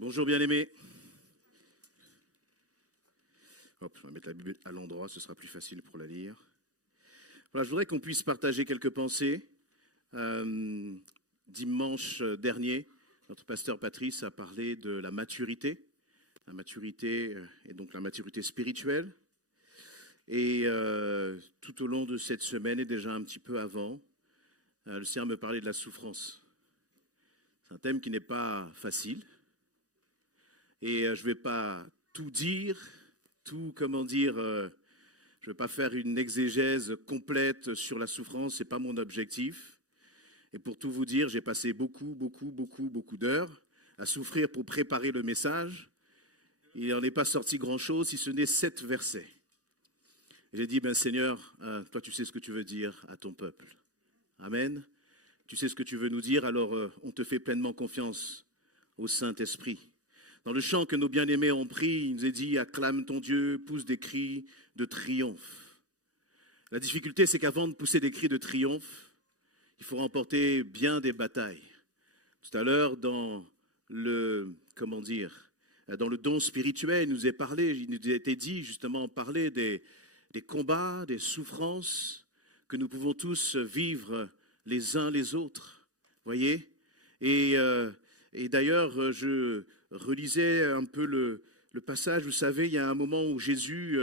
Bonjour bien-aimés. Hop, je vais mettre la Bible à l'endroit, ce sera plus facile pour la lire. Voilà, je voudrais qu'on puisse partager quelques pensées. Dimanche dernier, notre pasteur Patrice a parlé de la maturité et donc la maturité spirituelle. Et tout au long de cette semaine et déjà un petit peu avant, le Seigneur me parlait de la souffrance. C'est un thème qui n'est pas facile. Et je ne vais pas tout dire, je ne vais pas faire une exégèse complète sur la souffrance, ce n'est pas mon objectif. Et pour tout vous dire, j'ai passé beaucoup d'heures à souffrir pour préparer le message. Il n'en est pas sorti grand-chose, si ce n'est 7 versets. J'ai dit, Seigneur, toi tu sais ce que tu veux dire à ton peuple. Amen. Tu sais ce que tu veux nous dire, alors on te fait pleinement confiance au Saint-Esprit. Dans le chant que nos bien-aimés ont pris, il nous est dit « Acclame ton Dieu, pousse des cris de triomphe ». La difficulté, c'est qu'avant de pousser des cris de triomphe, il faut remporter bien des batailles. Tout à l'heure, dans le don spirituel, il nous a été dit justement parler des combats, des souffrances que nous pouvons tous vivre les uns les autres. Voyez ? Et d'ailleurs, je relisais un peu le passage. Vous savez, il y a un moment où Jésus,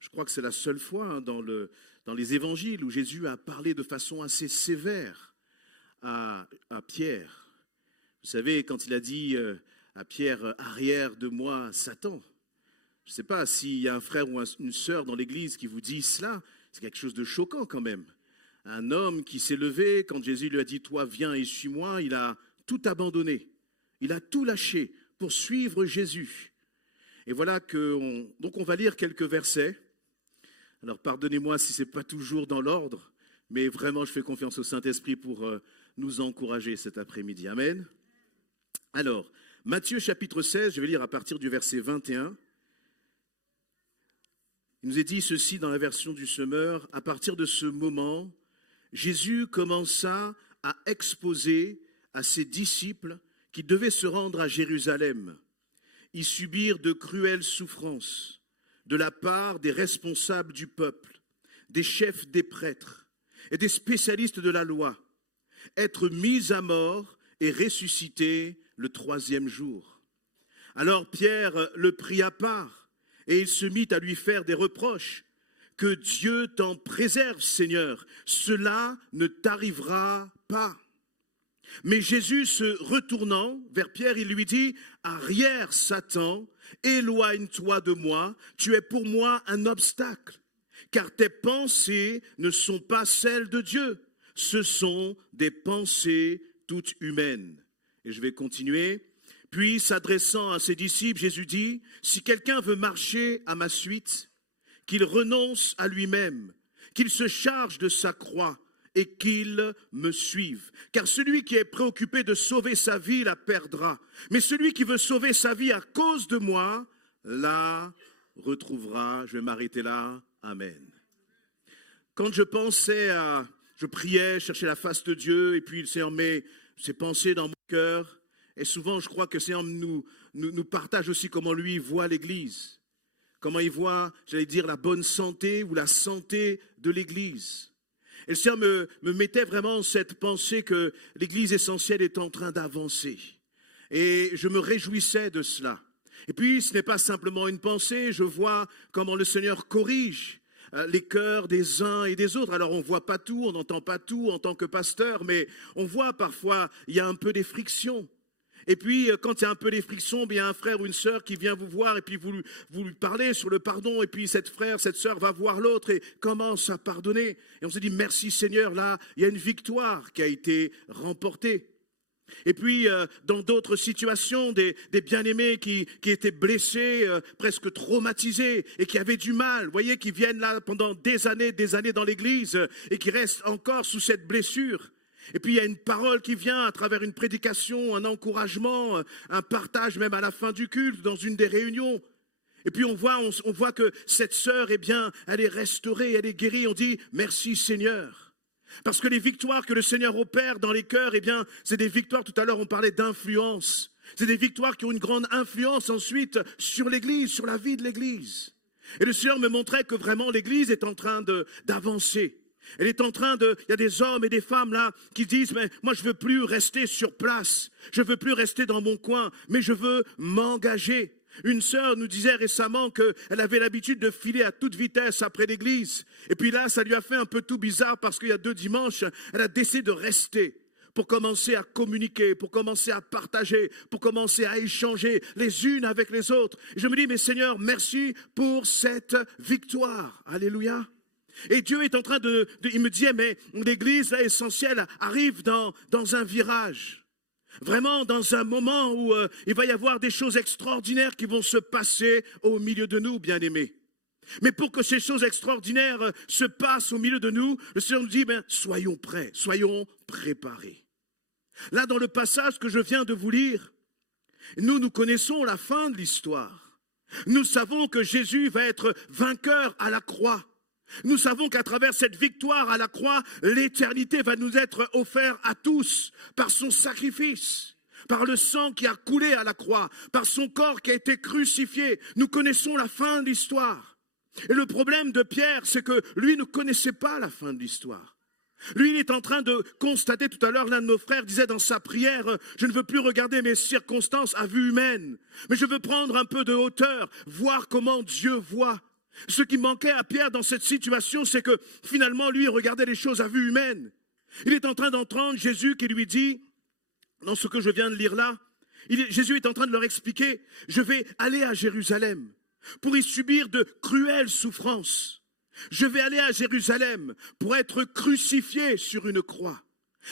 je crois que c'est la seule fois dans les évangiles, où Jésus a parlé de façon assez sévère à Pierre. Vous savez, quand il a dit à Pierre, arrière de moi, Satan. Je ne sais pas s'il y a un frère ou une sœur dans l'église qui vous dit cela, c'est quelque chose de choquant quand même. Un homme qui s'est levé, quand Jésus lui a dit, toi viens et suis-moi, il a tout abandonné. Il a tout lâché pour suivre Jésus. Et voilà donc on va lire quelques versets. Alors pardonnez-moi si ce n'est pas toujours dans l'ordre, mais vraiment je fais confiance au Saint-Esprit pour nous encourager cet après-midi. Amen. Alors, Matthieu chapitre 16, je vais lire à partir du verset 21. Il nous est dit ceci dans la version du Semeur. À partir de ce moment, Jésus commença à exposer à ses disciples qui devaient se rendre à Jérusalem, y subir de cruelles souffrances de la part des responsables du peuple, des chefs des prêtres et des spécialistes de la loi, être mis à mort et ressusciter le 3e jour. Alors Pierre le prit à part et il se mit à lui faire des reproches. « Que Dieu t'en préserve, Seigneur, cela ne t'arrivera pas. » Mais Jésus se retournant vers Pierre, il lui dit, « Arrière, Satan, éloigne-toi de moi, tu es pour moi un obstacle, car tes pensées ne sont pas celles de Dieu, ce sont des pensées toutes humaines. » Et je vais continuer. Puis, s'adressant à ses disciples, Jésus dit, « Si quelqu'un veut marcher à ma suite, qu'il renonce à lui-même, qu'il se charge de sa croix, et qu'il me suive. Car celui qui est préoccupé de sauver sa vie la perdra. Mais celui qui veut sauver sa vie à cause de moi, la retrouvera. » Je vais m'arrêter là. Amen. Quand je priais, cherchais la face de Dieu, et puis le Seigneur met ses pensées dans mon cœur. Et souvent, je crois que le Seigneur nous partage aussi comment lui voit l'Église. Comment il voit, j'allais dire, la bonne santé ou la santé de l'Église. Et le Seigneur me mettait vraiment cette pensée que l'Église essentielle est en train d'avancer. Et je me réjouissais de cela. Et puis, ce n'est pas simplement une pensée, je vois comment le Seigneur corrige les cœurs des uns et des autres. Alors, on ne voit pas tout, on n'entend pas tout en tant que pasteur, mais on voit parfois, il y a un peu des frictions. Et puis, quand il y a un peu des frictions, il y a un frère ou une sœur qui vient vous voir et puis vous lui parlez sur le pardon. Et puis, cette sœur va voir l'autre et commence à pardonner. Et on se dit, merci Seigneur, là, il y a une victoire qui a été remportée. Et puis, dans d'autres situations, des bien-aimés qui étaient blessés, presque traumatisés et qui avaient du mal, vous voyez, qui viennent là pendant des années dans l'église et qui restent encore sous cette blessure. Et puis il y a une parole qui vient à travers une prédication, un encouragement, un partage même à la fin du culte, dans une des réunions. Et puis on voit que cette sœur, eh bien, elle est restaurée, elle est guérie. On dit merci Seigneur. Parce que les victoires que le Seigneur opère dans les cœurs, eh bien, c'est des victoires, tout à l'heure on parlait d'influence. C'est des victoires qui ont une grande influence ensuite sur l'Église, sur la vie de l'Église. Et le Seigneur me montrait que vraiment l'Église est en train d'avancer. Elle est en train il y a des hommes et des femmes là qui disent, mais moi je veux plus rester sur place, je veux plus rester dans mon coin, mais je veux m'engager. Une sœur nous disait récemment qu'elle avait l'habitude de filer à toute vitesse après l'église. Et puis là, ça lui a fait un peu tout bizarre parce qu'il y a 2 dimanches, elle a décidé de rester pour commencer à communiquer, pour commencer à partager, pour commencer à échanger les unes avec les autres. Et je me dis, mais Seigneur, merci pour cette victoire. Alléluia. Et Dieu est en train il me disait, mais l'église là, essentielle arrive dans un virage. Vraiment dans un moment où il va y avoir des choses extraordinaires qui vont se passer au milieu de nous, bien-aimés. Mais pour que ces choses extraordinaires se passent au milieu de nous, le Seigneur nous dit, soyons prêts, soyons préparés. Là, dans le passage que je viens de vous lire, nous connaissons la fin de l'histoire. Nous savons que Jésus va être vainqueur à la croix. Nous savons qu'à travers cette victoire à la croix, l'éternité va nous être offerte à tous par son sacrifice, par le sang qui a coulé à la croix, par son corps qui a été crucifié. Nous connaissons la fin de l'histoire. Et le problème de Pierre, c'est que lui ne connaissait pas la fin de l'histoire. Lui, il est en train de constater, tout à l'heure, l'un de nos frères disait dans sa prière, je ne veux plus regarder mes circonstances à vue humaine, mais je veux prendre un peu de hauteur, voir comment Dieu voit. Ce qui manquait à Pierre dans cette situation, c'est que finalement, lui, il regardait les choses à vue humaine. Il est en train d'entendre Jésus qui lui dit, dans ce que je viens de lire là, Jésus est en train de leur expliquer, je vais aller à Jérusalem pour y subir de cruelles souffrances. Je vais aller à Jérusalem pour être crucifié sur une croix.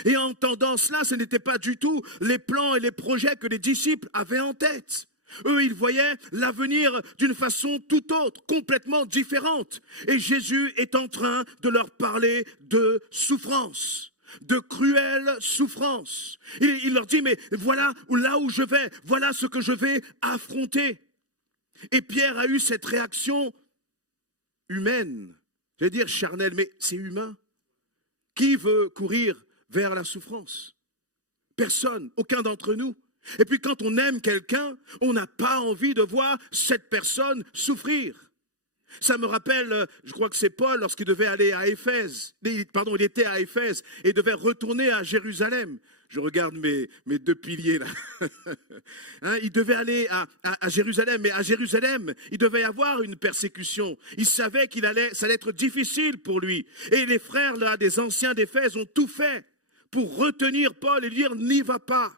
Et en entendant cela, ce n'était pas du tout les plans et les projets que les disciples avaient en tête. Eux, ils voyaient l'avenir d'une façon tout autre, complètement différente. Et Jésus est en train de leur parler de souffrance, de cruelles souffrances. Il leur dit, mais voilà là où je vais, voilà ce que je vais affronter. Et Pierre a eu cette réaction humaine, j'allais dire charnelle, mais c'est humain. Qui veut courir vers la souffrance? Personne, aucun d'entre nous. Et puis quand on aime quelqu'un, on n'a pas envie de voir cette personne souffrir. Ça me rappelle, je crois que c'est Paul, lorsqu'il devait aller à Éphèse, il était à Éphèse et devait retourner à Jérusalem. Je regarde mes 2 piliers là. Il devait aller à Jérusalem, mais à Jérusalem, il devait y avoir une persécution. Il savait ça allait être difficile pour lui. Et les frères là, des anciens d'Éphèse ont tout fait pour retenir Paul et lui dire, n'y va pas.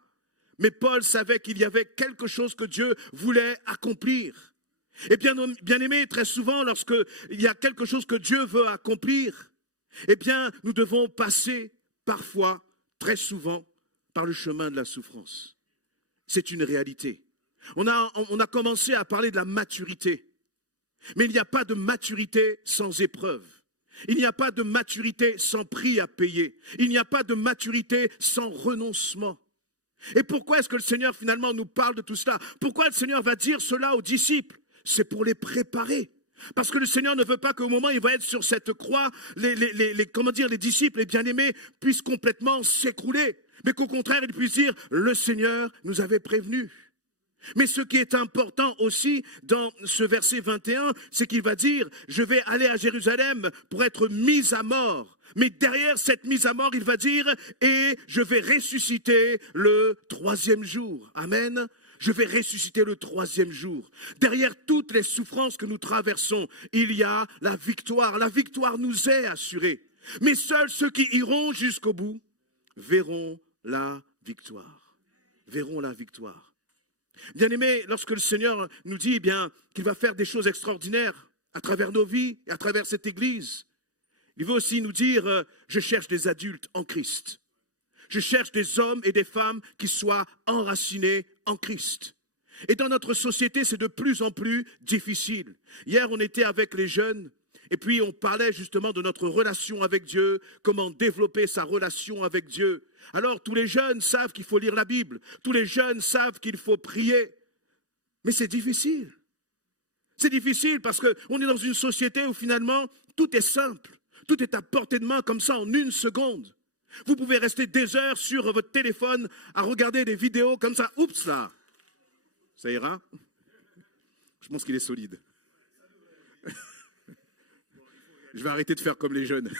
Mais Paul savait qu'il y avait quelque chose que Dieu voulait accomplir. Et bien aimé, très souvent, lorsqu'il y a quelque chose que Dieu veut accomplir, eh bien, nous devons passer parfois, très souvent, par le chemin de la souffrance. C'est une réalité. On a commencé à parler de la maturité. Mais il n'y a pas de maturité sans épreuve. Il n'y a pas de maturité sans prix à payer. Il n'y a pas de maturité sans renoncement. Et pourquoi est-ce que le Seigneur finalement nous parle de tout cela? Pourquoi le Seigneur va dire cela aux disciples? C'est pour les préparer. Parce que le Seigneur ne veut pas qu'au moment où il va être sur cette croix, les disciples, les bien-aimés, puissent complètement s'écrouler. Mais qu'au contraire, il puisse dire, le Seigneur nous avait prévenus. Mais ce qui est important aussi dans ce verset 21, c'est qu'il va dire, je vais aller à Jérusalem pour être mis à mort. Mais derrière cette mise à mort, il va dire, et je vais ressusciter le 3e jour. Amen. Je vais ressusciter le 3e jour. Derrière toutes les souffrances que nous traversons, il y a la victoire. La victoire nous est assurée. Mais seuls ceux qui iront jusqu'au bout verront la victoire. Verront la victoire. Bien-aimés, lorsque le Seigneur nous dit qu'il va faire des choses extraordinaires à travers nos vies et à travers cette Église, il veut aussi nous dire, je cherche des adultes en Christ. Je cherche des hommes et des femmes qui soient enracinés en Christ. Et dans notre société, c'est de plus en plus difficile. Hier, on était avec les jeunes et puis on parlait justement de notre relation avec Dieu, comment développer sa relation avec Dieu. Alors, tous les jeunes savent qu'il faut lire la Bible. Tous les jeunes savent qu'il faut prier. Mais c'est difficile. C'est difficile parce qu'on est dans une société où finalement, tout est simple. Tout est à portée de main comme ça en 1 seconde. Vous pouvez rester des heures sur votre téléphone à regarder des vidéos comme ça. Oups là, Ça ira? Je pense qu'il est solide. Je vais arrêter de faire comme les jeunes.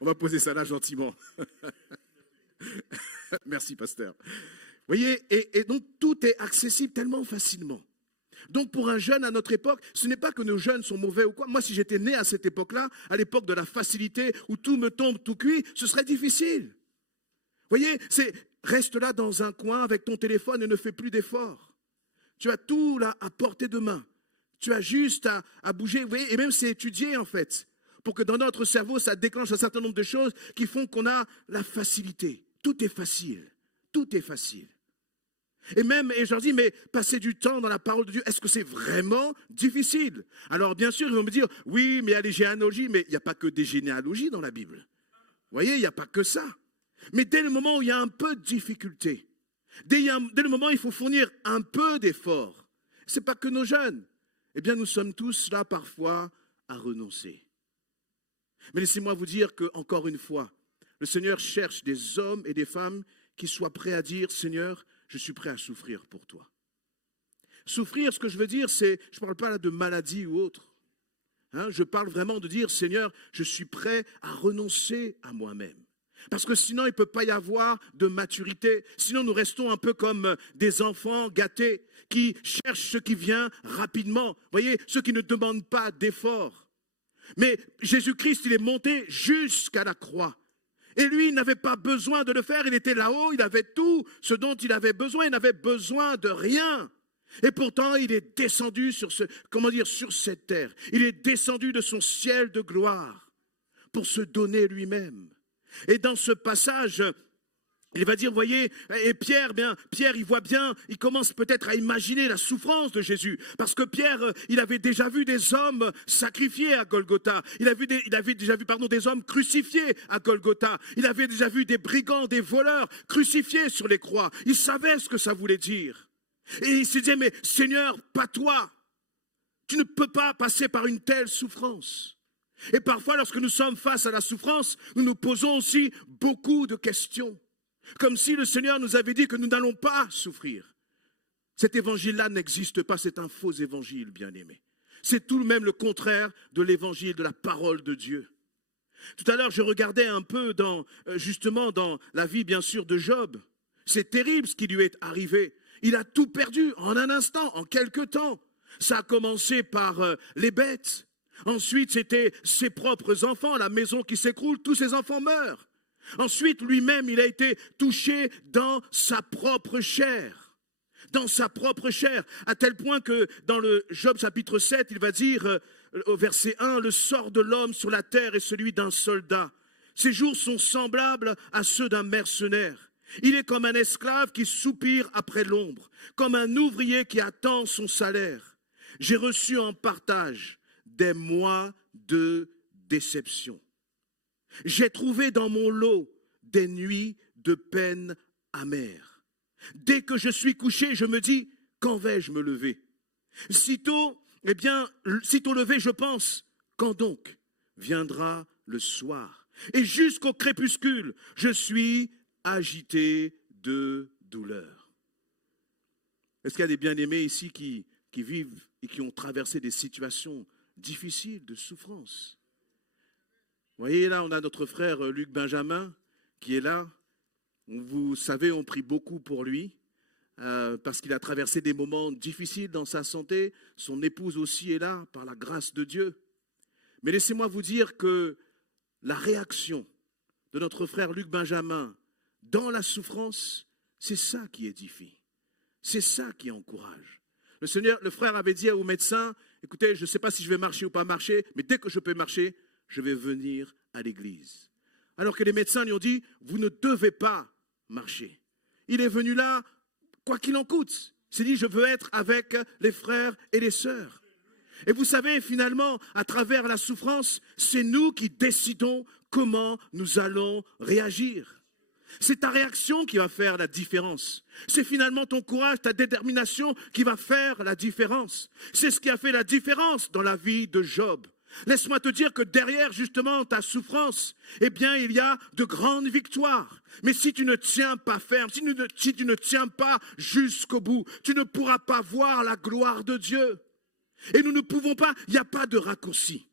On va poser ça là gentiment. Merci, pasteur. Vous voyez, et donc tout est accessible tellement facilement. Donc pour un jeune à notre époque, ce n'est pas que nos jeunes sont mauvais ou quoi. Moi, si j'étais né à cette époque-là, à l'époque de la facilité, où tout me tombe tout cuit, ce serait difficile. Vous voyez, reste là dans un coin avec ton téléphone et ne fais plus d'efforts. Tu as tout là à portée de main. Tu as juste à bouger. Vous voyez, et même c'est étudié en fait, pour que dans notre cerveau, ça déclenche un certain nombre de choses qui font qu'on a la facilité. Tout est facile. Tout est facile. Et je leur dis, mais passer du temps dans la parole de Dieu, est-ce que c'est vraiment difficile? Alors bien sûr, ils vont me dire, oui, mais il y a les généalogies, mais il n'y a pas que des généalogies dans la Bible. Vous voyez, il n'y a pas que ça. Mais dès le moment où il y a un peu de difficulté, dès le moment où il faut fournir un peu d'effort, ce n'est pas que nos jeunes. Eh bien, nous sommes tous là parfois à renoncer. Mais laissez-moi vous dire qu'encore une fois, le Seigneur cherche des hommes et des femmes qui soient prêts à dire, Seigneur, je suis prêt à souffrir pour toi. Souffrir, ce que je veux dire, je ne parle pas là de maladie ou autre. Je parle vraiment de dire, Seigneur, je suis prêt à renoncer à moi-même. Parce que sinon, il ne peut pas y avoir de maturité. Sinon, nous restons un peu comme des enfants gâtés qui cherchent ce qui vient rapidement. Vous voyez, ceux qui ne demandent pas d'effort. Mais Jésus-Christ, il est monté jusqu'à la croix. Et lui, il n'avait pas besoin de le faire. Il était là-haut, il avait tout ce dont il avait besoin. Il n'avait besoin de rien. Et pourtant, il est descendu sur cette terre. Il est descendu de son ciel de gloire pour se donner lui-même. Et dans ce passage, il va dire, voyez, et Pierre, il voit bien, il commence peut-être à imaginer la souffrance de Jésus. Parce que Pierre, il avait déjà vu des hommes sacrifiés à Golgotha. Il avait déjà vu des hommes crucifiés à Golgotha. Il avait déjà vu des brigands, des voleurs crucifiés sur les croix. Il savait ce que ça voulait dire. Et il se disait, mais Seigneur, pas toi. Tu ne peux pas passer par une telle souffrance. Et parfois, lorsque nous sommes face à la souffrance, nous nous posons aussi beaucoup de questions. Comme si le Seigneur nous avait dit que nous n'allons pas souffrir. Cet évangile-là n'existe pas, c'est un faux évangile, bien-aimé. C'est tout de même le contraire de l'évangile, de la parole de Dieu. Tout à l'heure, je regardais un peu justement dans la vie, bien sûr, de Job. C'est terrible ce qui lui est arrivé. Il a tout perdu en un instant, en quelque temps. Ça a commencé par les bêtes. Ensuite, c'était ses propres enfants, la maison qui s'écroule, tous ses enfants meurent. Ensuite, lui-même, il a été touché dans sa propre chair. Dans sa propre chair, à tel point que dans le Job chapitre 7, il va dire au verset 1, « Le sort de l'homme sur la terre est celui d'un soldat. Ses jours sont semblables à ceux d'un mercenaire. Il est comme un esclave qui soupire après l'ombre, comme un ouvrier qui attend son salaire. J'ai reçu en partage des mois de déception. J'ai trouvé dans mon lot des nuits de peine amère. Dès que je suis couché, je me dis, quand vais-je me lever? Sitôt levé, je pense, quand donc viendra le soir? Et jusqu'au crépuscule, je suis agité de douleur. Est-ce qu'il y a des bien-aimés ici qui vivent et qui ont traversé des situations difficiles, de souffrance? Vous voyez, là, on a notre frère Luc Benjamin qui est là. Vous savez, on prie beaucoup pour lui parce qu'il a traversé des moments difficiles dans sa santé. Son épouse aussi est là, par la grâce de Dieu. Mais laissez-moi vous dire que la réaction de notre frère Luc Benjamin dans la souffrance, c'est ça qui édifie. C'est ça qui encourage. Le frère avait dit au médecin, écoutez, je ne sais pas si je vais marcher ou pas marcher, mais dès que je peux marcher, je vais venir à l'église. Alors que les médecins lui ont dit, vous ne devez pas marcher. Il est venu là, quoi qu'il en coûte. Il s'est dit, je veux être avec les frères et les sœurs. Et vous savez, finalement, à travers la souffrance, c'est nous qui décidons comment nous allons réagir. C'est ta réaction qui va faire la différence. C'est finalement ton courage, ta détermination qui va faire la différence. C'est ce qui a fait la différence dans la vie de Job. Laisse-moi te dire que derrière justement ta souffrance, eh bien il y a de grandes victoires. Mais si tu ne tiens pas ferme, si tu ne tiens pas jusqu'au bout, tu ne pourras pas voir la gloire de Dieu. Et nous ne pouvons pas, il n'y a pas de raccourci.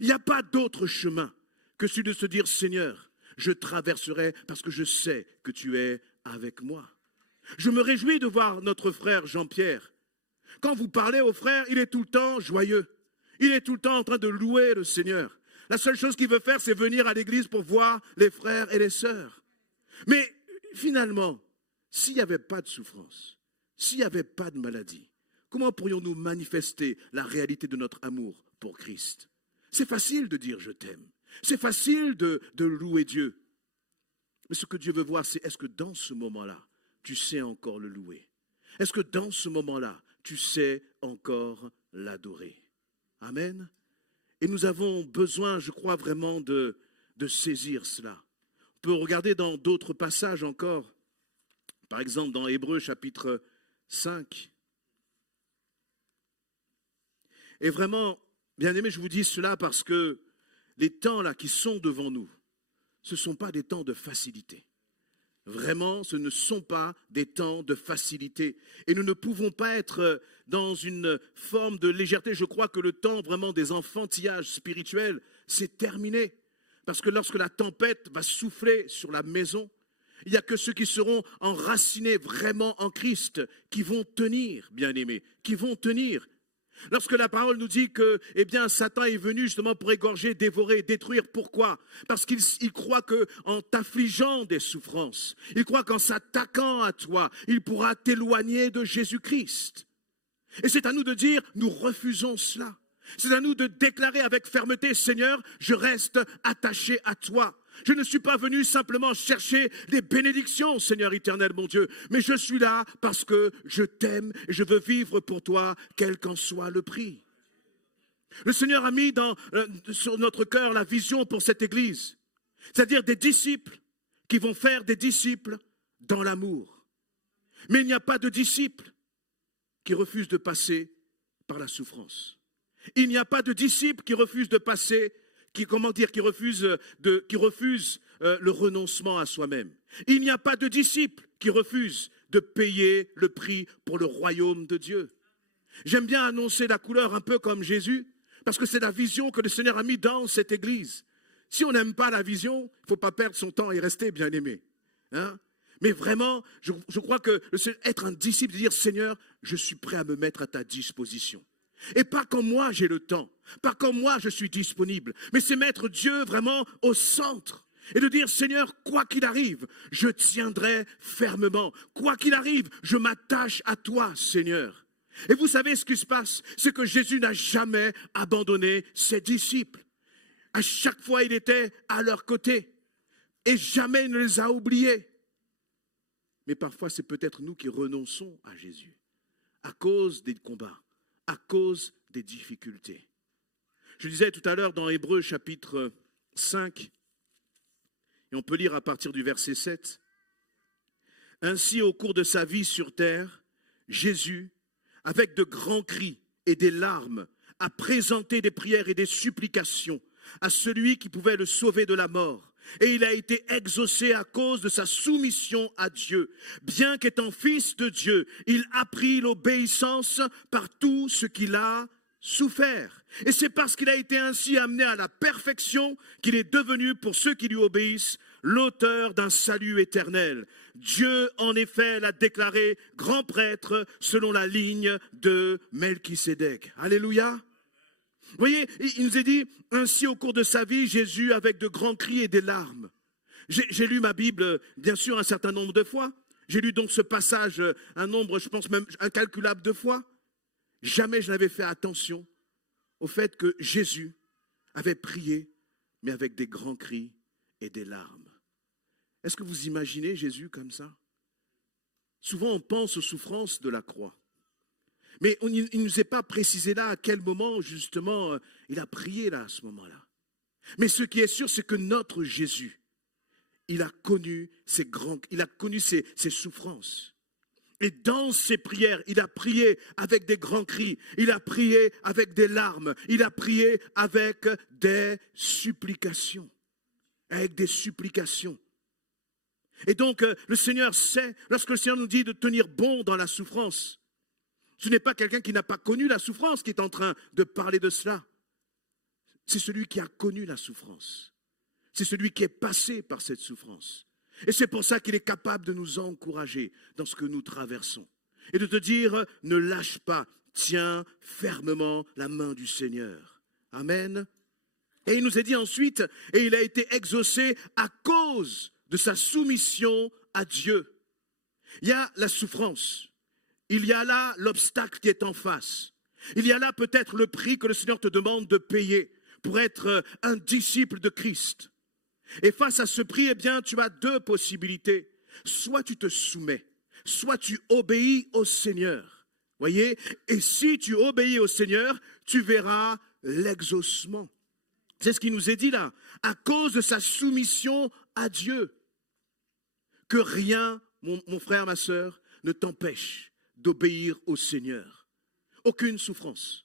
Il n'y a pas d'autre chemin que celui de se dire, Seigneur, je traverserai parce que je sais que tu es avec moi. Je me réjouis de voir notre frère Jean-Pierre. Quand vous parlez au frère, il est tout le temps joyeux. Il est tout le temps en train de louer le Seigneur. La seule chose qu'il veut faire, c'est venir à l'église pour voir les frères et les sœurs. Mais finalement, s'il n'y avait pas de souffrance, s'il n'y avait pas de maladie, comment pourrions-nous manifester la réalité de notre amour pour Christ? C'est facile de dire « je t'aime ». C'est facile de louer Dieu. Mais ce que Dieu veut voir, c'est est-ce que dans ce moment-là, tu sais encore le louer? Est-ce que dans ce moment-là, tu sais encore l'adorer? Amen. Et nous avons besoin, je crois vraiment, de saisir cela. On peut regarder dans d'autres passages encore. Par exemple, dans Hébreux chapitre 5. Et vraiment, bien aimé, je vous dis cela parce que les temps là qui sont devant nous, ce ne sont pas des temps de facilité. Vraiment, ce ne sont pas des temps de facilité. Et nous ne pouvons pas être dans une forme de légèreté. Je crois que le temps vraiment des enfantillages spirituels, c'est terminé. Parce que lorsque la tempête va souffler sur la maison, il n'y a que ceux qui seront enracinés vraiment en Christ qui vont tenir, bien-aimés, qui vont tenir. Lorsque la parole nous dit que, eh bien, Satan est venu justement pour égorger, dévorer, détruire. Pourquoi? Parce qu'il croit qu'en t'affligeant des souffrances, il croit qu'en s'attaquant à toi, il pourra t'éloigner de Jésus-Christ. Et c'est à nous de dire, nous refusons cela. C'est à nous de déclarer avec fermeté, Seigneur, je reste attaché à toi. Je ne suis pas venu simplement chercher des bénédictions, Seigneur éternel, mon Dieu, mais je suis là parce que je t'aime et je veux vivre pour toi, quel qu'en soit le prix. Le Seigneur a mis sur notre cœur la vision pour cette Église, c'est-à-dire des disciples qui vont faire des disciples dans l'amour. Mais il n'y a pas de disciples qui refusent de passer par la souffrance. Il n'y a pas de disciples qui refusent de passer qui refuse le renoncement à soi-même. Il n'y a pas de disciples qui refusent de payer le prix pour le royaume de Dieu. J'aime bien annoncer la couleur un peu comme Jésus, parce que c'est la vision que le Seigneur a mis dans cette Église. Si on n'aime pas la vision, il ne faut pas perdre son temps et rester bien aimé. Hein? Mais vraiment, je crois que être un disciple, de dire Seigneur, je suis prêt à me mettre à ta disposition. Et pas quand moi j'ai le temps, pas quand moi je suis disponible, mais c'est mettre Dieu vraiment au centre et de dire Seigneur, quoi qu'il arrive, je tiendrai fermement, quoi qu'il arrive, je m'attache à toi Seigneur. Et vous savez ce qui se passe, c'est que Jésus n'a jamais abandonné ses disciples. À chaque fois il était à leur côté et jamais il ne les a oubliés. Mais parfois c'est peut-être nous qui renonçons à Jésus à cause des combats, à cause des difficultés. Je disais tout à l'heure dans Hébreux chapitre 5, et on peut lire à partir du verset 7, « Ainsi au cours de sa vie sur terre, Jésus, avec de grands cris et des larmes, a présenté des prières et des supplications à celui qui pouvait le sauver de la mort. Et il a été exaucé à cause de sa soumission à Dieu. Bien qu'étant fils de Dieu, il a appris l'obéissance par tout ce qu'il a souffert. Et c'est parce qu'il a été ainsi amené à la perfection qu'il est devenu, pour ceux qui lui obéissent, l'auteur d'un salut éternel. Dieu, en effet, l'a déclaré grand prêtre selon la ligne de Melchisédek. Alléluia. Vous voyez, il nous est dit, ainsi au cours de sa vie, Jésus, avec de grands cris et des larmes. J'ai lu ma Bible, bien sûr, un certain nombre de fois. J'ai lu donc ce passage, un nombre, je pense même incalculable de fois. Jamais je n'avais fait attention au fait que Jésus avait prié, mais avec des grands cris et des larmes. Est-ce que vous imaginez Jésus comme ça? Souvent, on pense aux souffrances de la croix. Mais il ne nous est pas précisé là à quel moment, justement, il a prié là, à ce moment-là. Mais ce qui est sûr, c'est que notre Jésus, il a connu ses souffrances. Et dans ses prières, il a prié avec des grands cris, il a prié avec des larmes, il a prié avec des supplications. Avec des supplications. Et donc, le Seigneur sait, lorsque le Seigneur nous dit de tenir bon dans la souffrance, ce n'est pas quelqu'un qui n'a pas connu la souffrance qui est en train de parler de cela. C'est celui qui a connu la souffrance. C'est celui qui est passé par cette souffrance. Et c'est pour ça qu'il est capable de nous encourager dans ce que nous traversons. Et de te dire, ne lâche pas, tiens fermement la main du Seigneur. Amen. Et il nous a dit ensuite, et il a été exaucé à cause de sa soumission à Dieu. Il y a la souffrance. Il y a là l'obstacle qui est en face. Il y a là peut-être le prix que le Seigneur te demande de payer pour être un disciple de Christ. Et face à ce prix, eh bien, tu as deux possibilités. Soit tu te soumets, soit tu obéis au Seigneur. Voyez? Et si tu obéis au Seigneur, tu verras l'exaucement. C'est ce qui nous est dit là. À cause de sa soumission à Dieu. Que rien, mon frère, ma sœur, ne t'empêche d'obéir au Seigneur. Aucune souffrance.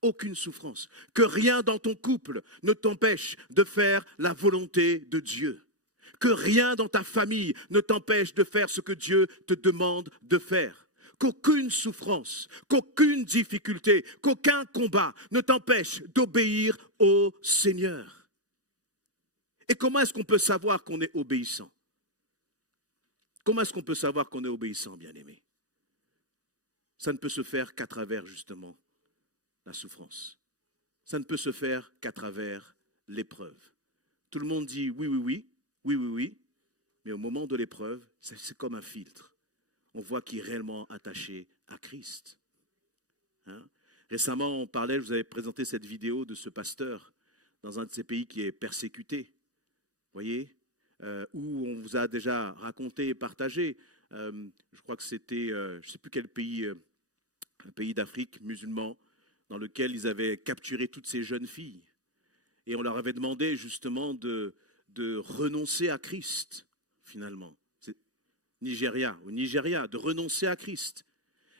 Aucune souffrance. Que rien dans ton couple ne t'empêche de faire la volonté de Dieu. Que rien dans ta famille ne t'empêche de faire ce que Dieu te demande de faire. Qu'aucune souffrance, qu'aucune difficulté, qu'aucun combat ne t'empêche d'obéir au Seigneur. Et comment est-ce qu'on peut savoir qu'on est obéissant? Comment est-ce qu'on peut savoir qu'on est obéissant, bien-aimé? Ça ne peut se faire qu'à travers, justement, la souffrance. Ça ne peut se faire qu'à travers l'épreuve. Tout le monde dit oui, oui, oui, oui, oui, oui, mais au moment de l'épreuve, c'est comme un filtre. On voit qui est réellement attaché à Christ. Hein? Récemment, on parlait, je vous avais présenté cette vidéo de ce pasteur dans un de ces pays qui est persécuté. Voyez, où on vous a déjà raconté et partagé. Je crois que c'était, je ne sais plus quel pays, un pays d'Afrique musulman, dans lequel ils avaient capturé toutes ces jeunes filles. Et on leur avait demandé justement de renoncer à Christ, finalement. C'est au Nigeria, de renoncer à Christ.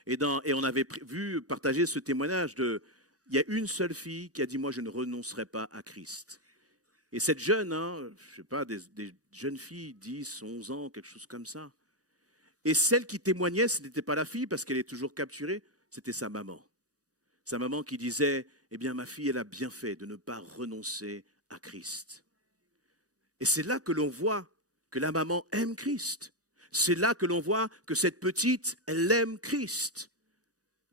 Et on avait vu partager ce témoignage il y a une seule fille qui a dit, moi je ne renoncerai pas à Christ. Et cette jeune, je ne sais pas, des jeunes filles, 10, 11 ans, quelque chose comme ça. Et celle qui témoignait, ce n'était pas la fille, parce qu'elle est toujours capturée, c'était sa maman. Sa maman qui disait, eh bien ma fille, elle a bien fait de ne pas renoncer à Christ. Et c'est là que l'on voit que la maman aime Christ. C'est là que l'on voit que cette petite, elle aime Christ.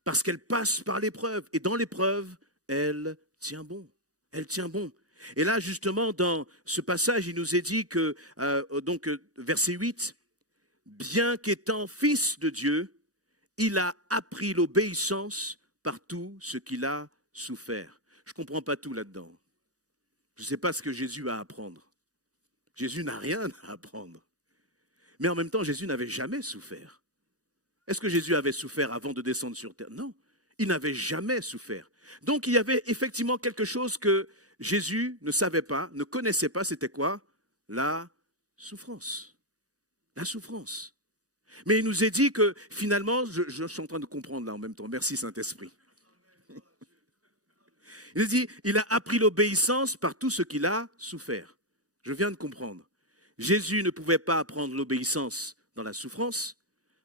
Parce qu'elle passe par l'épreuve. Et dans l'épreuve, elle tient bon. Elle tient bon. Et là, justement, dans ce passage, il nous est dit que, verset 8, bien qu'étant fils de Dieu, il a appris l'obéissance par tout ce qu'il a souffert. Je ne comprends pas tout là-dedans. Je ne sais pas ce que Jésus a à apprendre. Jésus n'a rien à apprendre. Mais en même temps, Jésus n'avait jamais souffert. Est-ce que Jésus avait souffert avant de descendre sur terre? Non, il n'avait jamais souffert. Donc il y avait effectivement quelque chose que Jésus ne savait pas, ne connaissait pas, c'était quoi? La souffrance. La souffrance. Mais il nous est dit que finalement, je suis en train de comprendre là en même temps, merci Saint-Esprit. Il nous dit, il a appris l'obéissance par tout ce qu'il a souffert. Je viens de comprendre. Jésus ne pouvait pas apprendre l'obéissance dans la souffrance,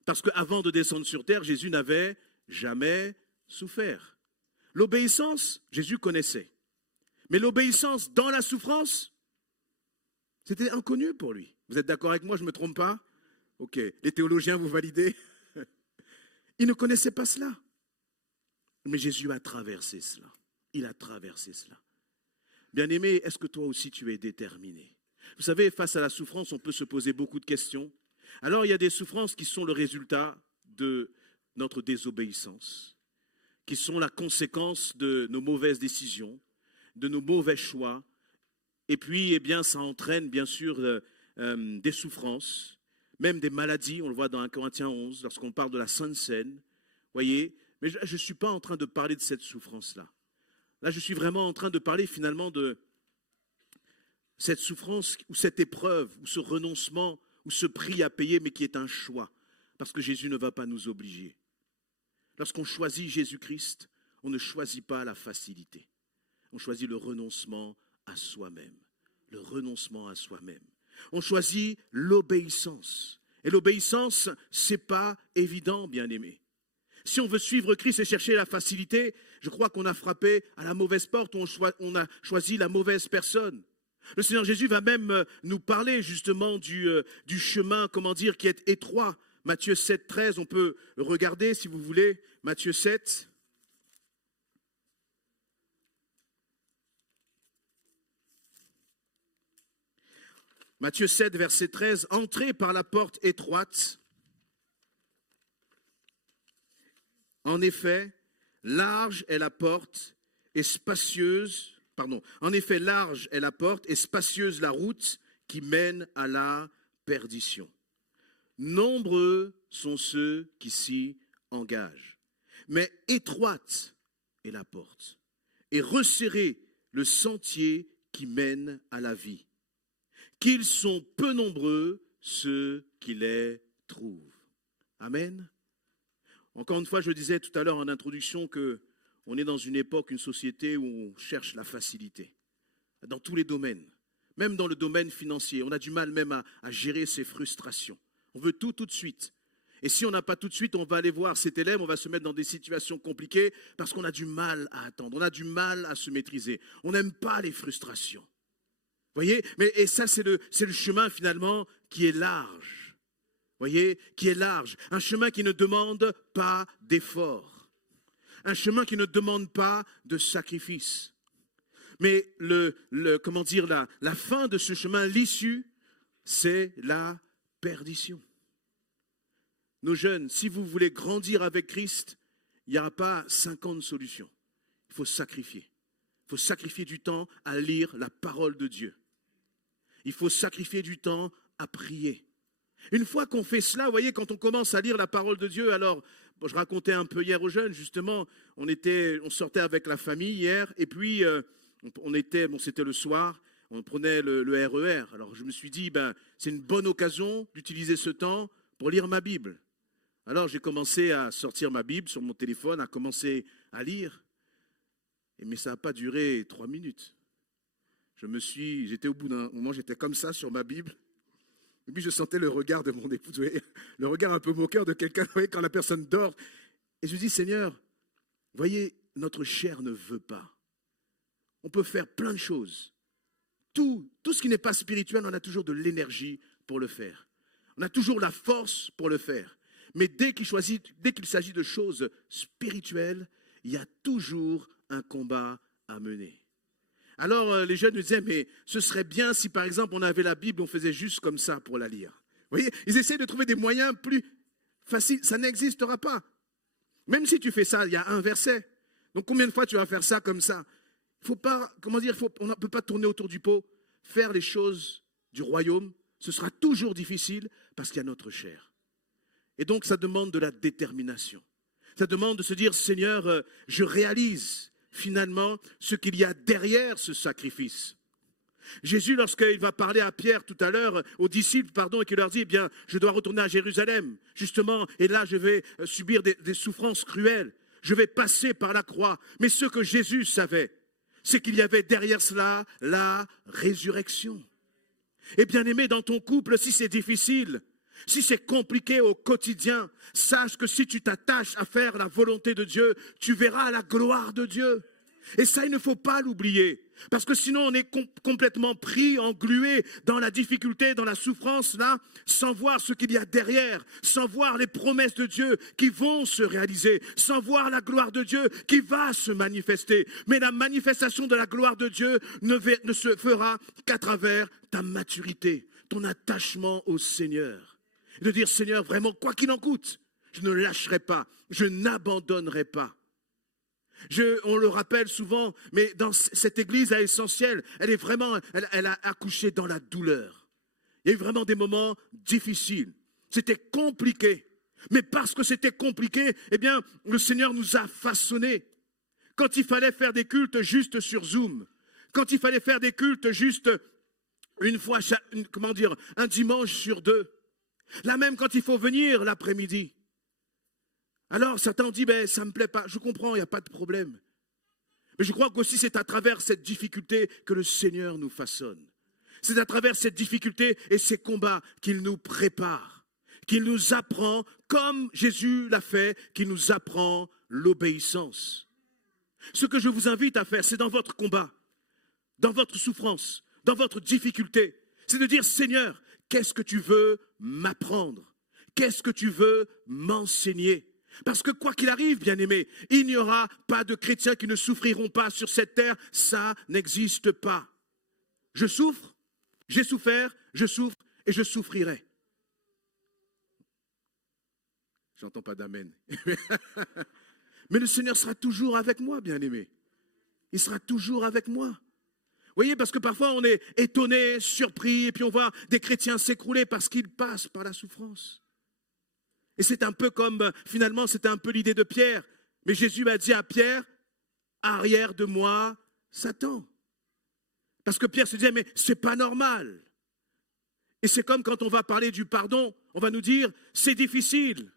parce qu'avant de descendre sur terre, Jésus n'avait jamais souffert. L'obéissance, Jésus connaissait. Mais l'obéissance dans la souffrance, c'était inconnu pour lui. Vous êtes d'accord avec moi, je ne me trompe pas? Ok, les théologiens, vous validez? Il ne connaissait pas cela. Mais Jésus a traversé cela. Il a traversé cela. Bien-aimé, est-ce que toi aussi tu es déterminé? Vous savez, face à la souffrance, on peut se poser beaucoup de questions. Alors, il y a des souffrances qui sont le résultat de notre désobéissance, qui sont la conséquence de nos mauvaises décisions, de nos mauvais choix. Et puis, eh bien, ça entraîne, bien sûr, des souffrances, même des maladies. On le voit dans 1 Corinthiens 11, lorsqu'on parle de la Sainte Seine. Voyez, mais je ne suis pas en train de parler de cette souffrance-là. Là, je suis vraiment en train de parler finalement de cette souffrance ou cette épreuve ou ce renoncement ou ce prix à payer, mais qui est un choix. parce que Jésus ne va pas nous obliger. Lorsqu'on choisit Jésus-Christ, on ne choisit pas la facilité. On choisit le renoncement à soi-même. Le renoncement à soi-même. On choisit l'obéissance. Et l'obéissance, ce n'est pas évident, bien-aimé. Si on veut suivre Christ et chercher la facilité, je crois qu'on a frappé à la mauvaise porte, on a choisi la mauvaise personne. Le Seigneur Jésus va même nous parler justement du chemin, qui est étroit. Matthieu 7, 13, on peut le regarder si vous voulez. Matthieu 7. Matthieu 7, verset 13. Entrez par la porte étroite. En effet, large est la porte et spacieuse. En effet, large est la porte et spacieuse la route qui mène à la perdition. Nombreux sont ceux qui s'y engagent. Mais étroite est la porte et resserré le sentier qui mène à la vie. Qu'ils sont peu nombreux ceux qui les trouvent. Amen. Encore une fois, je disais tout à l'heure en introduction qu'on est dans une époque, une société où on cherche la facilité. Dans tous les domaines, même dans le domaine financier. On a du mal même à gérer ses frustrations. On veut tout de suite. Et si on n'a pas tout de suite, on va aller voir cet élève, on va se mettre dans des situations compliquées parce qu'on a du mal à attendre, on a du mal à se maîtriser. On n'aime pas les frustrations. Vous voyez? Et ça, c'est le chemin finalement qui est large. Vous voyez? Qui est large. Un chemin qui ne demande pas d'effort. Un chemin qui ne demande pas de sacrifice. Mais la fin de ce chemin, l'issue, c'est la perdition. Nos jeunes, si vous voulez grandir avec Christ, il n'y aura pas 50 solutions. Il faut sacrifier. Il faut sacrifier du temps à lire la parole de Dieu. Il faut sacrifier du temps à prier. Une fois qu'on fait cela, vous voyez, quand on commence à lire la parole de Dieu, alors, je racontais un peu hier aux jeunes, justement, on sortait avec la famille hier, et puis c'était le soir, on prenait le RER. Alors je me suis dit, c'est une bonne occasion d'utiliser ce temps pour lire ma Bible. Alors j'ai commencé à sortir ma Bible sur mon téléphone, à commencer à lire. Mais ça n'a pas duré 3 minutes. J'étais au bout d'un moment, j'étais comme ça sur ma Bible. Et puis je sentais le regard de mon épouse, le regard un peu moqueur de quelqu'un, quand la personne dort. Et je me dis, Seigneur, voyez, notre chair ne veut pas. On peut faire plein de choses. Tout ce qui n'est pas spirituel, on a toujours de l'énergie pour le faire. On a toujours la force pour le faire. Mais dès qu'il s'agit de choses spirituelles, il y a toujours un combat à mener. Alors les jeunes me disaient, mais ce serait bien si par exemple on avait la Bible, on faisait juste comme ça pour la lire. Vous voyez, ils essaient de trouver des moyens plus faciles. Ça n'existera pas. Même si tu fais ça, il y a un verset. Donc combien de fois tu vas faire ça comme ça? Il faut pas, on ne peut pas tourner autour du pot. Faire les choses du royaume, ce sera toujours difficile parce qu'il y a notre chair. Et donc ça demande de la détermination. Ça demande de se dire, Seigneur, je réalise finalement ce qu'il y a derrière ce sacrifice. Jésus, lorsqu'il va parler à Pierre tout à l'heure, aux disciples, et qu'il leur dit, je dois retourner à Jérusalem, justement, et là je vais subir des souffrances cruelles, je vais passer par la croix. Mais ce que Jésus savait, c'est qu'il y avait derrière cela la résurrection. Et bien aimé, dans ton couple, si c'est difficile, si c'est compliqué au quotidien, sache que si tu t'attaches à faire la volonté de Dieu, tu verras la gloire de Dieu. Et ça, il ne faut pas l'oublier. Parce que sinon, on est complètement pris, englué dans la difficulté, dans la souffrance, là, sans voir ce qu'il y a derrière, sans voir les promesses de Dieu qui vont se réaliser, sans voir la gloire de Dieu qui va se manifester. Mais la manifestation de la gloire de Dieu ne se fera qu'à travers ta maturité, ton attachement au Seigneur. De dire, Seigneur, vraiment, quoi qu'il en coûte, je ne lâcherai pas, je n'abandonnerai pas. On le rappelle souvent, mais dans cette église à Essentiel, elle a accouché dans la douleur. Il y a eu vraiment des moments difficiles. C'était compliqué. Mais parce que c'était compliqué, le Seigneur nous a façonnés. Quand il fallait faire des cultes juste sur Zoom, quand il fallait faire des cultes juste une fois, un dimanche sur 2, Là même quand il faut venir l'après-midi. Alors Satan dit, ben, ça ne me plaît pas, je comprends, il n'y a pas de problème. Mais je crois qu'aussi c'est à travers cette difficulté que le Seigneur nous façonne. C'est à travers cette difficulté et ces combats qu'il nous prépare, qu'il nous apprend, comme Jésus l'a fait, qu'il nous apprend l'obéissance. Ce que je vous invite à faire, c'est dans votre combat, dans votre souffrance, dans votre difficulté, c'est de dire, Seigneur, qu'est-ce que tu veux m'apprendre? Qu'est-ce que tu veux m'enseigner? Parce que quoi qu'il arrive, bien-aimés, il n'y aura pas de chrétiens qui ne souffriront pas sur cette terre, ça n'existe pas. Je souffre, j'ai souffert, je souffre et je souffrirai. J'entends pas d'amen. Mais le Seigneur sera toujours avec moi, bien-aimés. Il sera toujours avec moi. Vous voyez, parce que parfois on est étonné, surpris, et puis on voit des chrétiens s'écrouler parce qu'ils passent par la souffrance. Et c'est un peu comme, finalement, c'était un peu l'idée de Pierre. Mais Jésus m'a dit à Pierre, arrière de moi, Satan. Parce que Pierre se disait, mais c'est pas normal. Et c'est comme quand on va parler du pardon, on va nous dire, c'est difficile.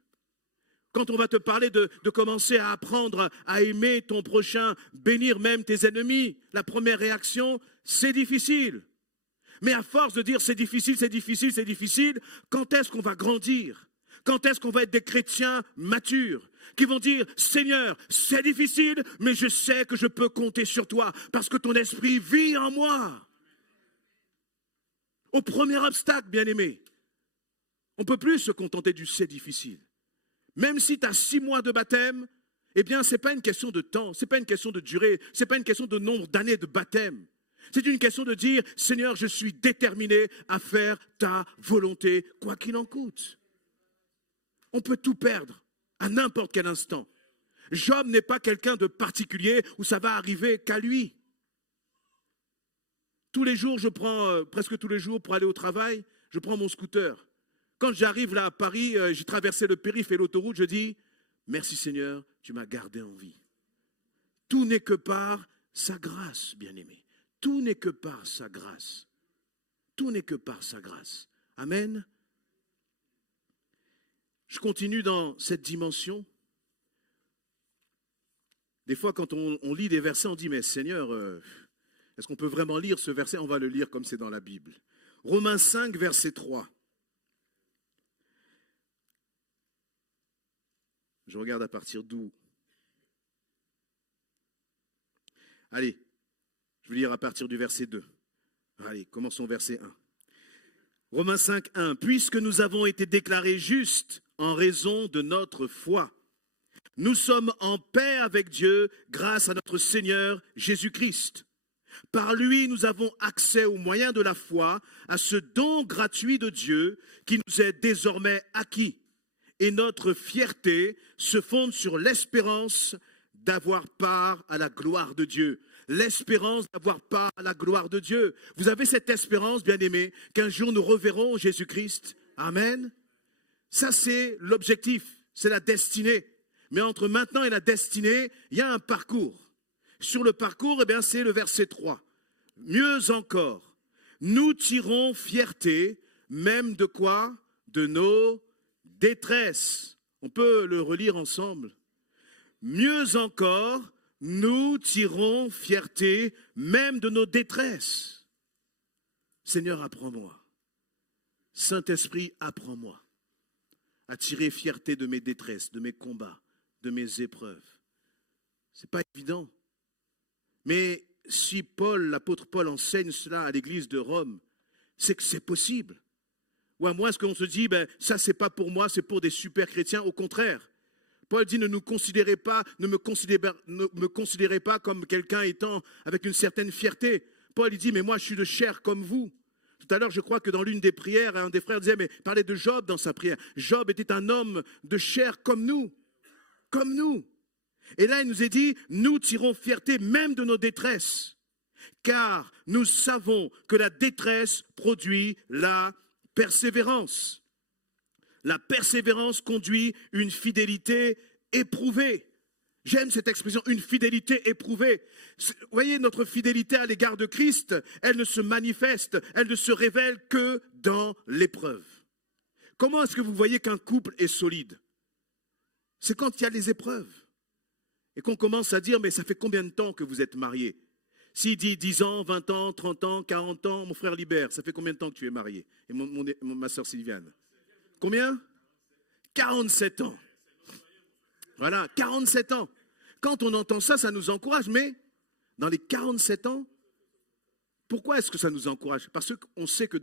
Quand on va te parler de commencer à apprendre à aimer ton prochain, bénir même tes ennemis, la première réaction, c'est difficile. Mais à force de dire c'est difficile, c'est difficile, c'est difficile, quand est-ce qu'on va grandir? Quand est-ce qu'on va être des chrétiens matures qui vont dire, Seigneur, c'est difficile, mais je sais que je peux compter sur toi parce que ton esprit vit en moi. Au premier obstacle, bien-aimé, on ne peut plus se contenter du c'est difficile. Même si tu as 6 mois de baptême, eh bien, ce n'est pas une question de temps, ce n'est pas une question de durée, ce n'est pas une question de nombre d'années de baptême. C'est une question de dire, Seigneur, je suis déterminé à faire ta volonté, quoi qu'il en coûte. On peut tout perdre à n'importe quel instant. Job n'est pas quelqu'un de particulier où ça va arriver qu'à lui. Tous les jours, je prends, presque tous les jours pour aller au travail, je prends mon scooter. Quand j'arrive là à Paris, j'ai traversé le périph' et l'autoroute, je dis, merci Seigneur, tu m'as gardé en vie. Tout n'est que par sa grâce, bien-aimé. Tout n'est que par sa grâce. Tout n'est que par sa grâce. Amen. Je continue dans cette dimension. Des fois, quand on lit des versets, on dit, mais Seigneur, est-ce qu'on peut vraiment lire ce verset? On va le lire comme c'est dans la Bible. Romains 5, verset 3. Je regarde à partir d'où. Allez, je vais lire à partir du verset 2. Allez, commençons verset 1. Romains 5, 1. Puisque nous avons été déclarés justes en raison de notre foi, nous sommes en paix avec Dieu grâce à notre Seigneur Jésus-Christ. Par lui, nous avons accès au moyen de la foi à ce don gratuit de Dieu qui nous est désormais acquis. Et notre fierté se fonde sur l'espérance d'avoir part à la gloire de Dieu. L'espérance d'avoir part à la gloire de Dieu. Vous avez cette espérance, bien-aimés, qu'un jour nous reverrons Jésus-Christ. Amen. Ça, c'est l'objectif, c'est la destinée. Mais entre maintenant et la destinée, il y a un parcours. Sur le parcours, eh bien, c'est le verset 3. Mieux encore, nous tirons fierté, même de quoi? De nos détresse. On peut le relire ensemble. Mieux encore, nous tirons fierté même de nos détresses. Seigneur, apprends-moi. Saint-Esprit, apprends-moi à tirer fierté de mes détresses, de mes combats, de mes épreuves. Ce n'est pas évident. Mais si Paul, l'apôtre Paul, enseigne cela à l'église de Rome, c'est que c'est possible. Ou à moins qu'on se dit, ben, ça c'est pas pour moi, c'est pour des super chrétiens. Au contraire, Paul dit, ne me considérez pas comme quelqu'un étant avec une certaine fierté. Paul dit, mais moi je suis de chair comme vous. Tout à l'heure, je crois que dans l'une des prières, un des frères disait, mais parlait de Job dans sa prière. Job était un homme de chair comme nous. Comme nous. Et là, il nous est dit, nous tirons fierté même de nos détresses. Car nous savons que la détresse produit la persévérance. La persévérance conduit une fidélité éprouvée. J'aime cette expression, une fidélité éprouvée. Vous voyez, notre fidélité à l'égard de Christ, elle ne se manifeste, elle ne se révèle que dans l'épreuve. Comment est-ce que vous voyez qu'un couple est solide? C'est quand il y a les épreuves. Et qu'on commence à dire, mais ça fait combien de temps que vous êtes mariés? S'il dit 10 ans, 20 ans, 30 ans, 40 ans, mon frère Libert, ça fait combien de temps que tu es marié? Et ma soeur Sylviane? Combien? 47 ans. Voilà, 47 ans. Quand on entend ça, ça nous encourage, mais dans les 47 ans, pourquoi est-ce que ça nous encourage? Parce qu'on sait que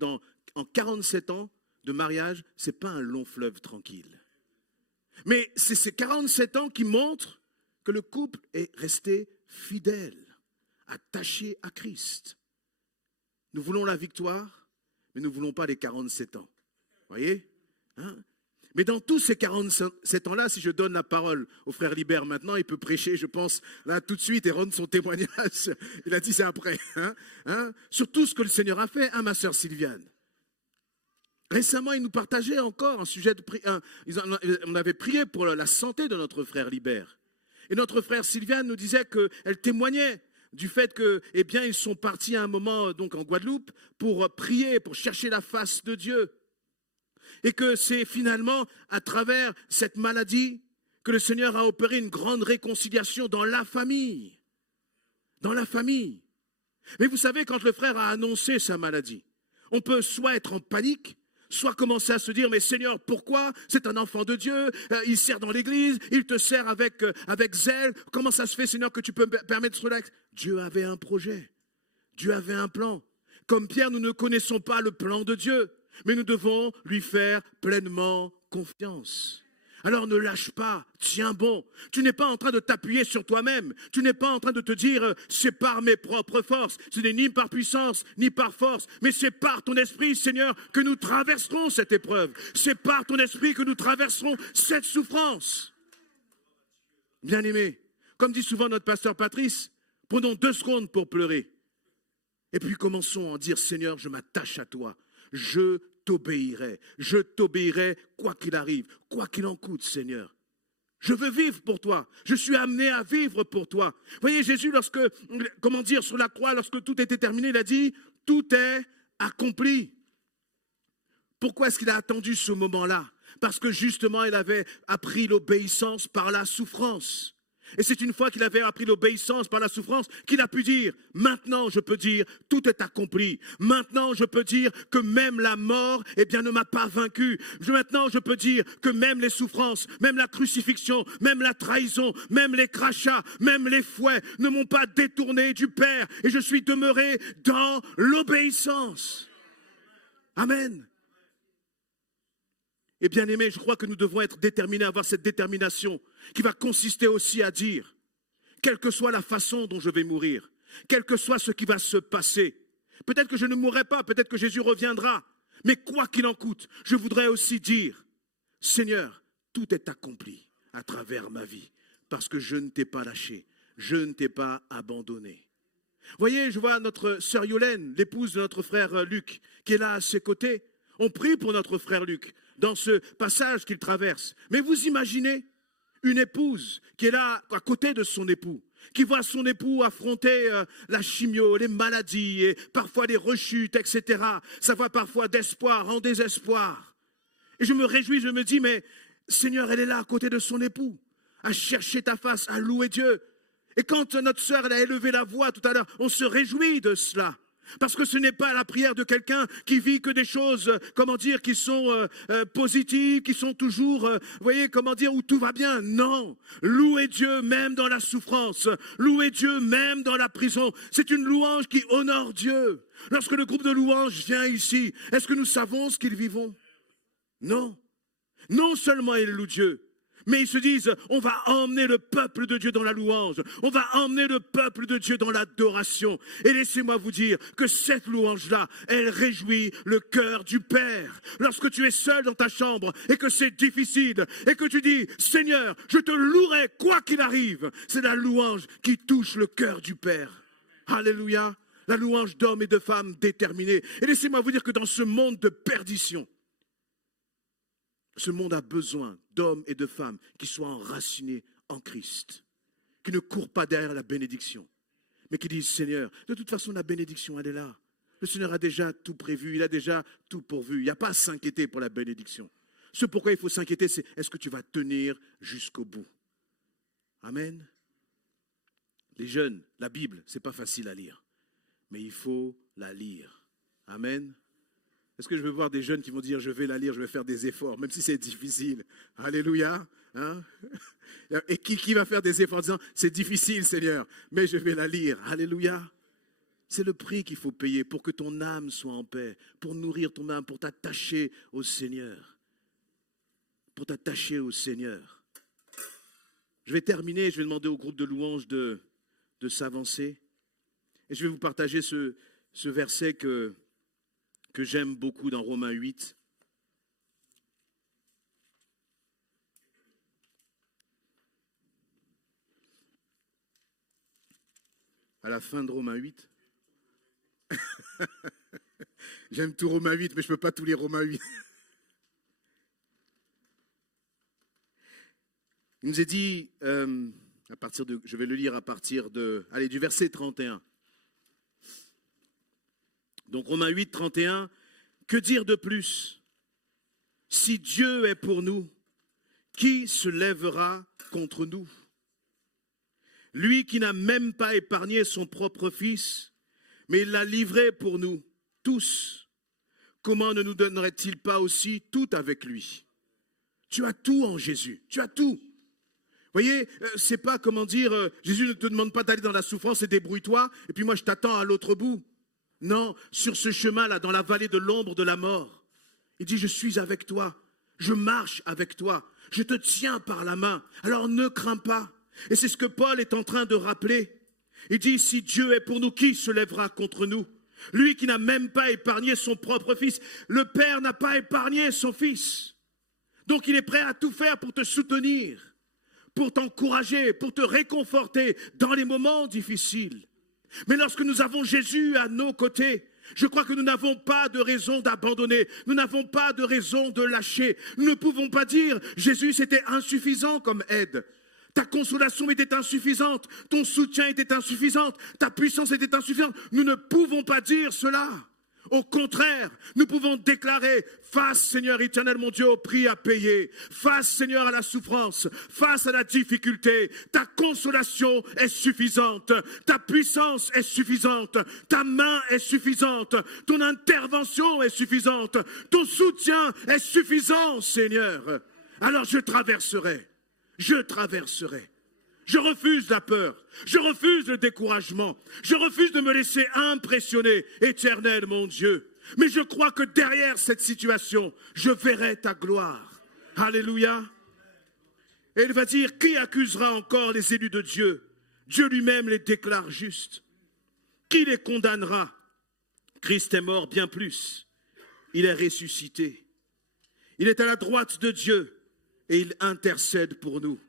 en 47 ans de mariage, ce n'est pas un long fleuve tranquille. Mais c'est ces 47 ans qui montrent que le couple est resté fidèle, attaché à Christ. Nous voulons la victoire, mais nous ne voulons pas les 47 ans. Vous voyez, hein? Mais dans tous ces 47 ans-là, si je donne la parole au frère Libert maintenant, il peut prêcher, je pense, là tout de suite et rendre son témoignage. Il a dit c'est après. Sur tout ce que le Seigneur a fait, ma sœur Sylviane. Récemment, il nous partageait encore un sujet de prière. On avait prié pour la santé de notre frère Libert. Et notre frère Sylviane nous disait qu'elle témoignait du fait que, eh bien, ils sont partis à un moment donc en Guadeloupe pour prier, pour chercher la face de Dieu. Et que c'est finalement à travers cette maladie que le Seigneur a opéré une grande réconciliation dans la famille. Dans la famille. Mais vous savez, quand le frère a annoncé sa maladie, on peut soit être en panique, soit commencer à se dire, mais Seigneur, pourquoi? C'est un enfant de Dieu, il sert dans l'église, il te sert avec zèle. Comment ça se fait, Seigneur, que tu peux me permettre cela? Dieu avait un projet, Dieu avait un plan. Comme Pierre, nous ne connaissons pas le plan de Dieu, mais nous devons lui faire pleinement confiance. Alors ne lâche pas, tiens bon. Tu n'es pas en train de t'appuyer sur toi-même. Tu n'es pas en train de te dire, c'est par mes propres forces. Ce n'est ni par puissance, ni par force, mais c'est par ton esprit, Seigneur, que nous traverserons cette épreuve. C'est par ton esprit que nous traverserons cette souffrance. Bien-aimés, comme dit souvent notre pasteur Patrice, prenons 2 secondes pour pleurer. Et puis commençons à dire, Seigneur, je m'attache à toi. Je t'obéirai quoi qu'il arrive, quoi qu'il en coûte, Seigneur. Je veux vivre pour toi, je suis amené à vivre pour toi. Vous voyez, Jésus, sur la croix, lorsque tout était terminé, il a dit, tout est accompli. Pourquoi est-ce qu'il a attendu ce moment-là? Parce que justement, il avait appris l'obéissance par la souffrance. Et c'est une fois qu'il avait appris l'obéissance par la souffrance qu'il a pu dire, maintenant je peux dire, tout est accompli. Maintenant je peux dire que même la mort, eh bien, ne m'a pas vaincu. Maintenant je peux dire que même les souffrances, même la crucifixion, même la trahison, même les crachats, même les fouets ne m'ont pas détourné du Père. Et je suis demeuré dans l'obéissance. Amen. Et bien aimé, je crois que nous devons être déterminés à avoir cette détermination qui va consister aussi à dire, quelle que soit la façon dont je vais mourir, quel que soit ce qui va se passer, peut-être que je ne mourrai pas, peut-être que Jésus reviendra, mais quoi qu'il en coûte, je voudrais aussi dire, Seigneur, tout est accompli à travers ma vie, parce que je ne t'ai pas lâché, je ne t'ai pas abandonné. Voyez, je vois notre sœur Yolène, l'épouse de notre frère Luc, qui est là à ses côtés. On prie pour notre frère Luc dans ce passage qu'il traverse. Mais vous imaginez une épouse qui est là à côté de son époux, qui voit son époux affronter la chimio, les maladies, et parfois les rechutes, etc. Ça va parfois d'espoir en désespoir. Et je me réjouis, je me dis, mais Seigneur, elle est là à côté de son époux, à chercher ta face, à louer Dieu. Et quand notre sœur elle a élevé la voix tout à l'heure, on se réjouit de cela. Parce que ce n'est pas la prière de quelqu'un qui vit que des choses, qui sont positives, qui sont toujours, où tout va bien. Non, louer Dieu même dans la souffrance, louer Dieu même dans la prison. C'est une louange qui honore Dieu. Lorsque le groupe de louanges vient ici, est-ce que nous savons ce qu'ils vivent? Non. Non seulement ils louent Dieu, mais ils se disent, on va emmener le peuple de Dieu dans la louange. On va emmener le peuple de Dieu dans l'adoration. Et laissez-moi vous dire que cette louange-là, elle réjouit le cœur du Père. Lorsque tu es seul dans ta chambre et que c'est difficile et que tu dis, Seigneur, je te louerai quoi qu'il arrive, c'est la louange qui touche le cœur du Père. Alléluia. La louange d'hommes et de femmes déterminés. Et laissez-moi vous dire que dans ce monde de perdition, ce monde a besoin d'hommes et de femmes qui soient enracinés en Christ, qui ne courent pas derrière la bénédiction, mais qui disent, Seigneur, de toute façon, la bénédiction, elle est là. Le Seigneur a déjà tout prévu, il a déjà tout pourvu. Il n'y a pas à s'inquiéter pour la bénédiction. Ce pourquoi il faut s'inquiéter, c'est est-ce que tu vas tenir jusqu'au bout? Amen. Les jeunes, la Bible, ce n'est pas facile à lire, mais il faut la lire. Amen. Est-ce que je veux voir des jeunes qui vont dire, je vais la lire, je vais faire des efforts, même si c'est difficile. Alléluia. Hein? Et qui va faire des efforts en disant, c'est difficile Seigneur, mais je vais la lire. Alléluia. C'est le prix qu'il faut payer pour que ton âme soit en paix, pour nourrir ton âme, pour t'attacher au Seigneur. Pour t'attacher au Seigneur. Je vais terminer, je vais demander au groupe de louanges de s'avancer. Et je vais vous partager ce verset que j'aime beaucoup dans Romains 8. À la fin de Romains 8. J'aime tout Romains 8, mais je ne peux pas tous lire Romains 8. Il nous est dit, je vais le lire à partir du verset 31. Donc Romains 8, 31, que dire de plus? Si Dieu est pour nous, qui se lèvera contre nous? Lui qui n'a même pas épargné son propre fils, mais il l'a livré pour nous tous, comment ne nous donnerait-il pas aussi tout avec lui? Tu as tout en Jésus, tu as tout. Vous voyez, c'est pas comment dire, Jésus ne te demande pas d'aller dans la souffrance et débrouille-toi, et puis moi je t'attends à l'autre bout. Non, sur ce chemin-là, dans la vallée de l'ombre de la mort, il dit, je suis avec toi, je marche avec toi, je te tiens par la main, alors ne crains pas. Et c'est ce que Paul est en train de rappeler. Il dit, si Dieu est pour nous, qui se lèvera contre nous? Lui qui n'a même pas épargné son propre fils. Le Père n'a pas épargné son fils. Donc il est prêt à tout faire pour te soutenir, pour t'encourager, pour te réconforter dans les moments difficiles. Mais lorsque nous avons Jésus à nos côtés, je crois que nous n'avons pas de raison d'abandonner, nous n'avons pas de raison de lâcher. Nous ne pouvons pas dire, Jésus c'était insuffisant comme aide. Ta consolation était insuffisante, ton soutien était insuffisant, ta puissance était insuffisante. Nous ne pouvons pas dire cela. Au contraire, nous pouvons déclarer, face Seigneur éternel mon Dieu au prix à payer, face Seigneur à la souffrance, face à la difficulté, ta consolation est suffisante, ta puissance est suffisante, ta main est suffisante, ton intervention est suffisante, ton soutien est suffisant Seigneur. Alors je traverserai. Je traverserai. Je refuse la peur. Je refuse le découragement. Je refuse de me laisser impressionner, éternel mon Dieu. Mais je crois que derrière cette situation, je verrai ta gloire. Alléluia. Et il va dire, qui accusera encore les élus de Dieu? Dieu lui-même les déclare justes. Qui les condamnera? Christ est mort bien plus. Il est ressuscité. Il est à la droite de Dieu. Et il intercède pour nous.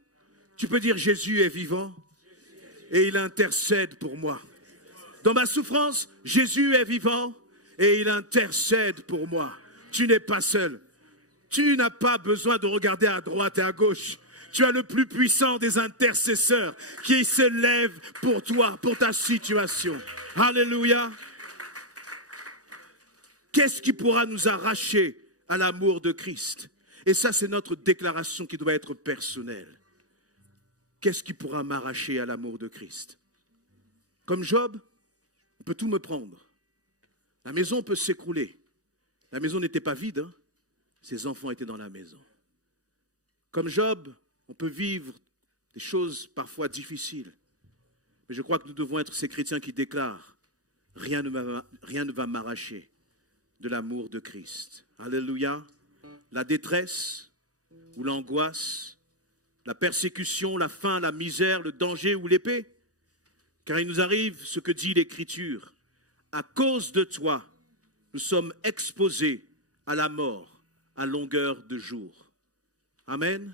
Tu peux dire Jésus est vivant et il intercède pour moi. Dans ma souffrance, Jésus est vivant et il intercède pour moi. Tu n'es pas seul. Tu n'as pas besoin de regarder à droite et à gauche. Tu as le plus puissant des intercesseurs qui se lève pour toi, pour ta situation. Alléluia. Qu'est-ce qui pourra nous arracher à l'amour de Christ? Et ça, c'est notre déclaration qui doit être personnelle. Qu'est-ce qui pourra m'arracher à l'amour de Christ? Comme Job, on peut tout me prendre. La maison peut s'écrouler. La maison n'était pas vide, hein? Ses enfants étaient dans la maison. Comme Job, on peut vivre des choses parfois difficiles. Mais je crois que nous devons être ces chrétiens qui déclarent « Rien ne va m'arracher de l'amour de Christ. » Alléluia. La détresse ou l'angoisse, la persécution, la faim, la misère, le danger ou l'épée. Car il nous arrive ce que dit l'Écriture. À cause de toi, nous sommes exposés à la mort à longueur de jour. Amen.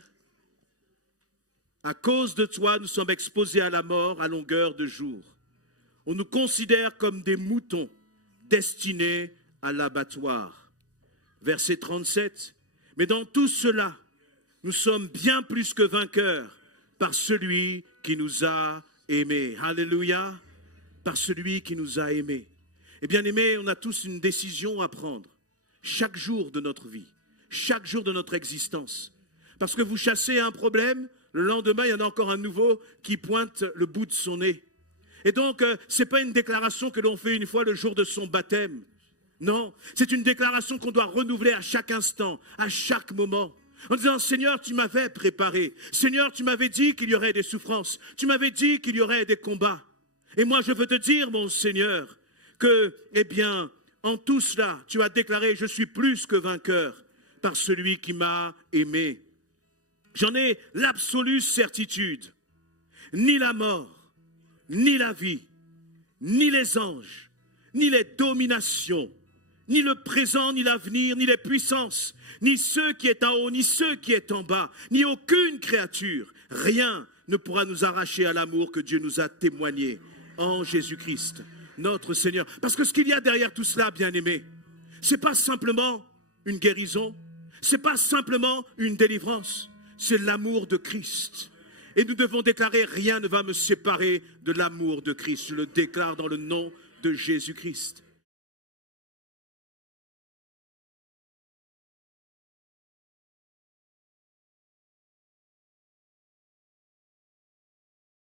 À cause de toi, nous sommes exposés à la mort à longueur de jour. On nous considère comme des moutons destinés à l'abattoir. Verset 37. Mais dans tout cela, nous sommes bien plus que vainqueurs par celui qui nous a aimés. Alléluia. Par celui qui nous a aimés. Et bien aimés, on a tous une décision à prendre. Chaque jour de notre vie. chaque jour de notre existence. Parce que vous chassez un problème, le lendemain, il y en a encore un nouveau qui pointe le bout de son nez. Et donc, ce n'est pas une déclaration que l'on fait une fois le jour de son baptême. Non, c'est une déclaration qu'on doit renouveler à chaque instant, à chaque moment. En disant, Seigneur, tu m'avais préparé. Seigneur, tu m'avais dit qu'il y aurait des souffrances. Tu m'avais dit qu'il y aurait des combats. Et moi, je veux te dire, mon Seigneur, que, eh bien, en tout cela, tu as déclaré, je suis plus que vainqueur par celui qui m'a aimé. J'en ai l'absolue certitude. Ni la mort, ni la vie, ni les anges, ni les dominations, ni le présent, ni l'avenir, ni les puissances, ni ceux qui est en haut, ni ceux qui est en bas, ni aucune créature, rien ne pourra nous arracher à l'amour que Dieu nous a témoigné en Jésus-Christ, notre Seigneur. Parce que ce qu'il y a derrière tout cela, bien-aimés, ce n'est pas simplement une guérison, ce n'est pas simplement une délivrance, c'est l'amour de Christ. Et nous devons déclarer, rien ne va me séparer de l'amour de Christ. Je le déclare dans le nom de Jésus-Christ.